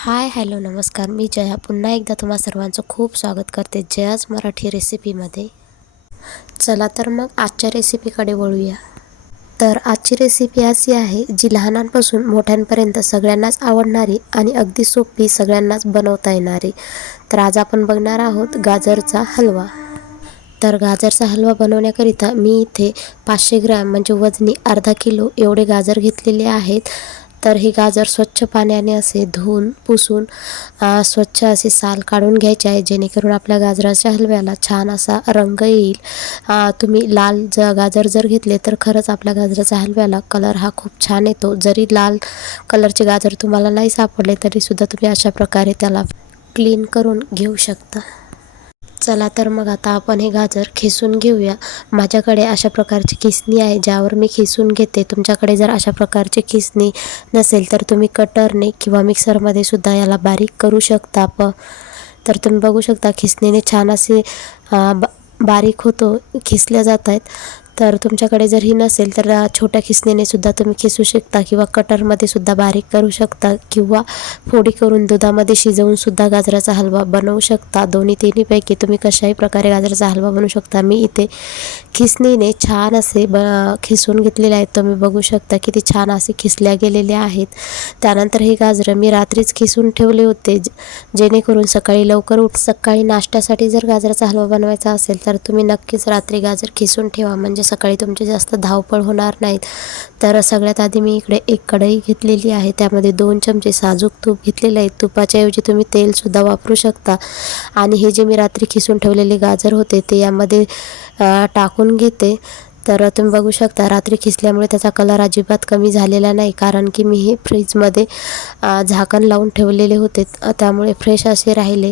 Hi hello नमस्कार, मी जया पुन्हा एकदा तुम्हा सर्वांचं खूप स्वागत करते जयाच मराठी रेसिपीमध्ये. चला तर मग आजच्या रेसिपीकडे वळूया. तर आजची रेसिपी अशी आहे जी लहानांपासून मोठ्यांपर्यंत सगळ्यांनाच आवडणारी आणि अगदी सोपी, सगळ्यांनाच बनवता येणारी. तर आज आपण बघणार आहोत गाजरचा हलवा. तर गाजरचा हलवा बनवण्याकरिता मी इथे 500 ग्रॅम म्हणजे वजनी अर्धा किलो एवढे गाजर घेतलेले आहेत. तर हे गाजर स्वच्छ पाण्याने असे धुवून पुसून स्वच्छ असे साल काढून घ्यायचे आहे, जेणेकरून आपल्या गाजराच्या हलव्याला छान असा रंग येईल. तुम्ही लाल गाजर जर घेतले तर खरंच आपल्या गाजराच्या हलव्याला कलर हा खूप छान येतो. जरी लाल कलरचे गाजर तुम्हाला नाही सापडले तरीसुद्धा तुम्ही अशा प्रकारे त्याला क्लीन करून घेऊ शकता. चला तर मग आता आपण हे गाजर खिसून घेऊया. माझ्याकडे अशा प्रकारची खिसणी आहे ज्यावर मी खिसून घेते. तुमच्याकडे जर अशा प्रकारची खिसणी नसेल तर तुम्ही कटरने किंवा मिक्सरमध्ये सुद्धा याला बारीक करू शकता. तर तुम्ही बघू शकता खिसणीने छान असे बारीक होतो, खिसल्या जात आहेत. तर तुमच्याकडे जर ही नसेल तर छोट्या खिसणीने सुद्धा तुम्ही खिसू शकता किंवा कटरमध्ये सुद्धा बारीक करू शकता किंवा फोडी करून दुधामध्ये शिजवून सुद्धा गाजराचा हलवा बनवू शकता. दोन्ही तिन्हीपैकी तुम्ही कशाही प्रकारे गाजराचा हलवा बनवू शकता. मी इथे खिसणीने छान असे खिसून घेतलेले आहेत. तुम्ही बघू शकता किती छान असे खिसल्या गेलेले आहेत. त्यानंतर हे गाजरं मी रात्रीच खिसून ठेवले होते, जेणेकरून सकाळी लवकर सकाळी नाश्त्यासाठी जर गाजराचा हलवा बनवायचा असेल तर तुम्ही नक्कीच रात्री गाजर खिसून ठेवा, म्हणजे सकाळी तुमची जास्त धावपळ होणार नाहीत. तर सगळ्यात आधी मी इकडे एक कढई घेतलेली आहे, त्यामध्ये 2 चमचे साजूक तूप घेतलेले आहे. तुपाच्या ऐवजी तुम्ही तेलसुद्धा वापरू शकता. आणि हे जे मी रात्री खिसून ठेवलेले गाजर होते ते यामध्ये टाकून घेते. तर तुम्ही बघू शकता रात्री खिसल्यामुळे त्याचा कलर अजिबात कमी झालेला नाही, कारण की मी हे फ्रीजमध्ये झाकण लावून ठेवलेले होते, त्यामुळे फ्रेश असे राहिले.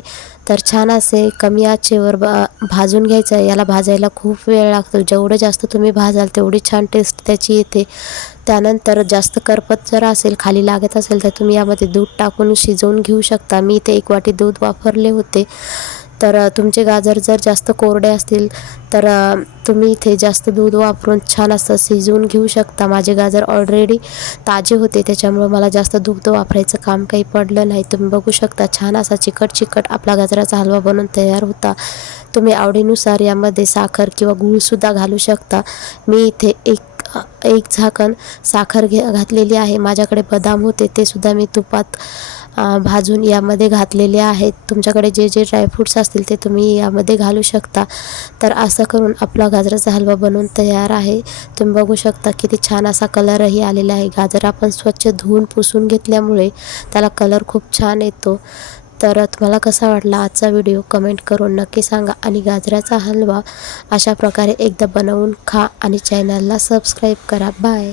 तर छान असे कमी आचेवर भाजून घ्यायचं आहे. याला भाजायला खूप वेळ लागतो. जेवढं जास्त तुम्ही भाजाल तेवढी छान टेस्ट त्याची येते. त्यानंतर जास्त करपत जर असेल, खाली लागत असेल तर तुम्ही यामध्ये दूध टाकून शिजवून घेऊ शकता. मी इथे 1 वाटी दूध वापरले होते. तर तुमचे गाजर जर जास्त कोरडे असतील तर तुम्ही इथे जास्त दूध वापरून छान असं शिजवून घेऊ शकता. माझे गाजर ऑलरेडी ताजे होते, त्याच्यामुळे मला जास्त दूध वापरायचं काम काही पडलं नाही. तुम्ही बघू शकता छान असा चिकट आपला गाजराचा हलवा बनवून तयार होता. तुम्ही आवडीनुसार यामध्ये साखर किंवा गूळसुद्धा घालू शकता. मी इथे एक झाकण साखर घातलेली आहे. माझ्याकडे बदाम होते ते सुद्धा मी तुपात भाजून यामध्ये घातलेले आहेत. तुमच्याकडे जे जे ड्रायफ्रूट्स असतील ते तुम्ही यामध्ये घालू शकता. तर असं करून आपला गाजराचा हलवा बनवून तयार आहे. तुम्ही बघू शकता किती छान असा कलरही आलेला आहे. गाजर आपण स्वच्छ धुवून पुसून घेतल्यामुळे त्याला कलर खूप छान येतो. तर तुम्हाला कसा वाटला आजचा व्हिडिओ कमेंट करून नक्की सांगा. आणि गाजराचा हलवा अशा प्रकारे एकदा बनवून खा आणि चॅनलला सबस्क्राईब करा. बाय.